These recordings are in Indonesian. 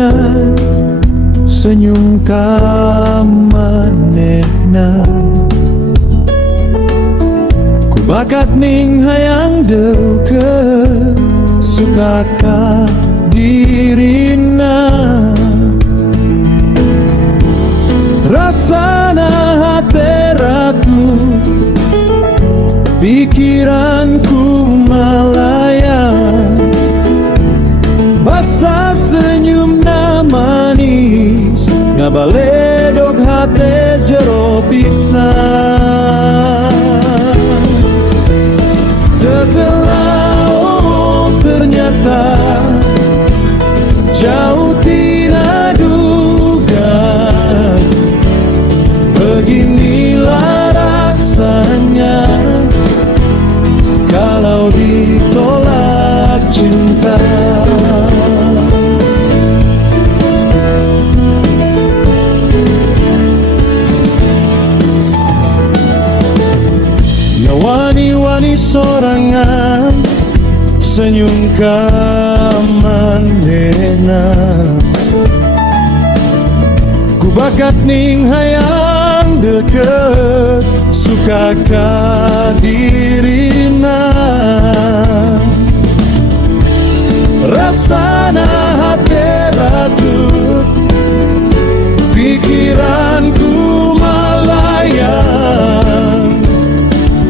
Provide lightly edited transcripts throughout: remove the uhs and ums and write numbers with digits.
sorangan senyum kamanehna. Ku bakat ning hayang deukeut suka ka dirina. Rasana hate ratu pikiranku melayang. Basa senyumna manis ngabaledog hate jero pisan. Tetelah oh ternyata jauh tina duga. Beginilah rasanya kalau ditolak cinta. Wani-wani sorangan senyum kamanehna. Ku bakat ning hayang deukeut suka ka dirina. Rasana hate ratu pikiranku melayang.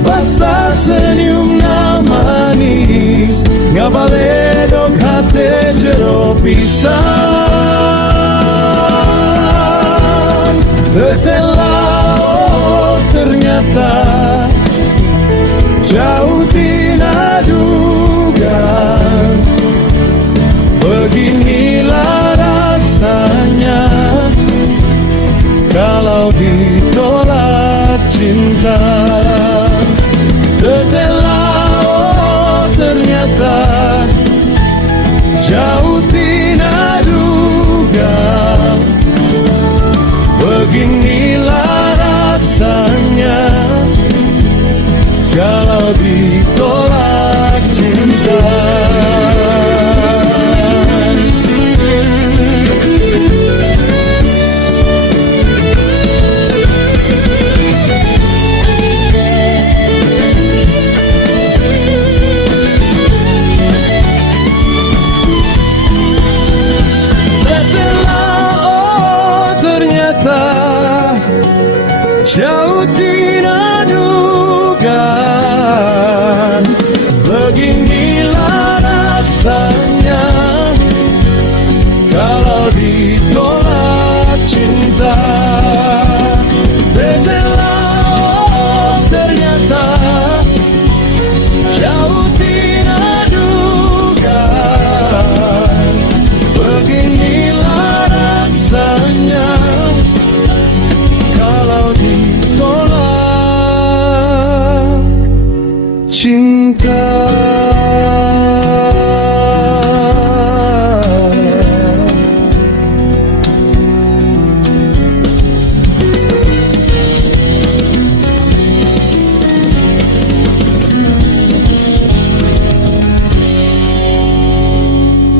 Basa senyumna manis ngabaledog hate jero pisan. Tetelah oh ternyata jauh tina duga. Beginilah rasanya kalau ditolak cinta. Tetelah oh ternyata jauh tina duga. Beginilah rasanya kalau ditolak cinta.